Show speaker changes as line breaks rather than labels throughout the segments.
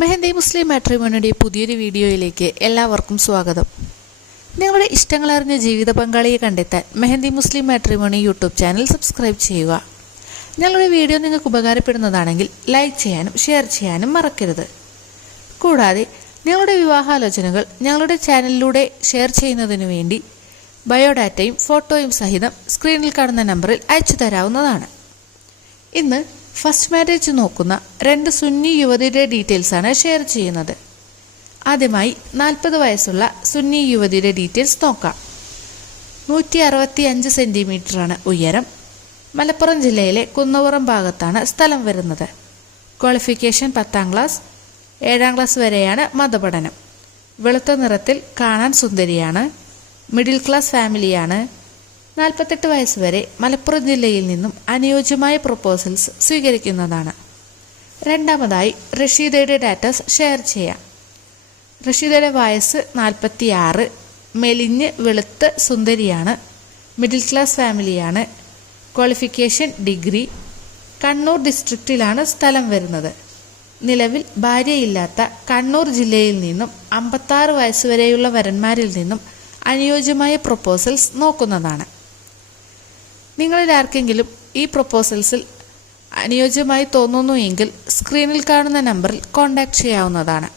മെഹന്തി മുസ്ലിം മാട്രിമോണിയുടെ പുതിയൊരു വീഡിയോയിലേക്ക് എല്ലാവർക്കും സ്വാഗതം. നിങ്ങളുടെ ഇഷ്ടങ്ങളറിഞ്ഞ ജീവിത പങ്കാളിയെ കണ്ടെത്താൻ Mehandi Muslim matrimony YouTube channel subscribe ചെയ്യുക. ഞങ്ങളുടെ വീഡിയോ നിങ്ങൾക്ക് ഉപകാരപ്പെടുന്നതാണെങ്കിൽ ലൈക്ക് ചെയ്യാനും ഷെയർ ചെയ്യാനും മറക്കരുത്. കൂടാതെ നിങ്ങളുടെ വിവാഹാലോചനകൾ ഞങ്ങളുടെ ചാനലിലൂടെ ഷെയർ ചെയ്യുന്നതിനു വേണ്ടി ബയോഡാറ്റയും ഫോട്ടോയും സഹിതം സ്ക്രീനിൽ കാണുന്ന നമ്പറിൽ അയച്ചു തരാവുന്നതാണ്. ഇന്ന് ഫസ്റ്റ് മാരേജ് നോക്കുന്ന രണ്ട് സുന്നി യുവതിയുടെ ഡീറ്റെയിൽസാണ് ഷെയർ ചെയ്യുന്നത്. ആദ്യമായി നാൽപ്പത് വയസ്സുള്ള സുന്നി യുവതിയുടെ ഡീറ്റെയിൽസ് നോക്കാം. നൂറ്റി അറുപത്തി അഞ്ച് സെന്റിമീറ്ററാണ് ഉയരം. മലപ്പുറം ജില്ലയിലെ കുന്നപുറം ഭാഗത്താണ് സ്ഥലം വരുന്നത്. ക്വാളിഫിക്കേഷൻ പത്താം ക്ലാസ്. ഏഴാം ക്ലാസ് വരെയാണ് മതപഠനം. വെളുത്ത നിറത്തിൽ കാണാൻ സുന്ദരിയാണ്. മിഡിൽ ക്ലാസ് ഫാമിലിയാണ്. നാൽപ്പത്തെട്ട് വയസ്സ് വരെ മലപ്പുറം ജില്ലയിൽ നിന്നും അനുയോജ്യമായ പ്രൊപ്പോസൽസ് സ്വീകരിക്കുന്നതാണ്. രണ്ടാമതായി റഷീദയുടെ ഡാറ്റാസ് ഷെയർ ചെയ്യാം. റഷീദയുടെ വയസ്സ് നാൽപ്പത്തിയാറ് മെലിഞ്ഞ് വെളുത്ത് സുന്ദരിയാണ് മിഡിൽ ക്ലാസ് ഫാമിലിയാണ് ക്വാളിഫിക്കേഷൻ ഡിഗ്രി കണ്ണൂർ ഡിസ്ട്രിക്റ്റിലാണ് സ്ഥലം വരുന്നത്. നിലവിൽ ഭാര്യയില്ലാത്ത കണ്ണൂർ ജില്ലയിൽ നിന്നും അമ്പത്താറ് വയസ്സ് വരെയുള്ള വരന്മാരിൽ നിന്നും അനുയോജ്യമായ പ്രൊപ്പോസൽസ് നോക്കുന്നതാണ്. നിങ്ങളിൽ ആർക്കെങ്കിലും ഈ പ്രൊപ്പോസൽസിൽ അനുയോജ്യമായി തോന്നുന്നു എങ്കിൽ സ്ക്രീനിൽ കാണുന്ന നമ്പറിൽ കോൺടാക്റ്റ് ചെയ്യാവുന്നതാണ്.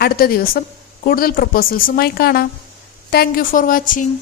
അടുത്ത ദിവസം കൂടുതൽ പ്രൊപ്പോസൽസുമായി കാണാം. Thank for watching.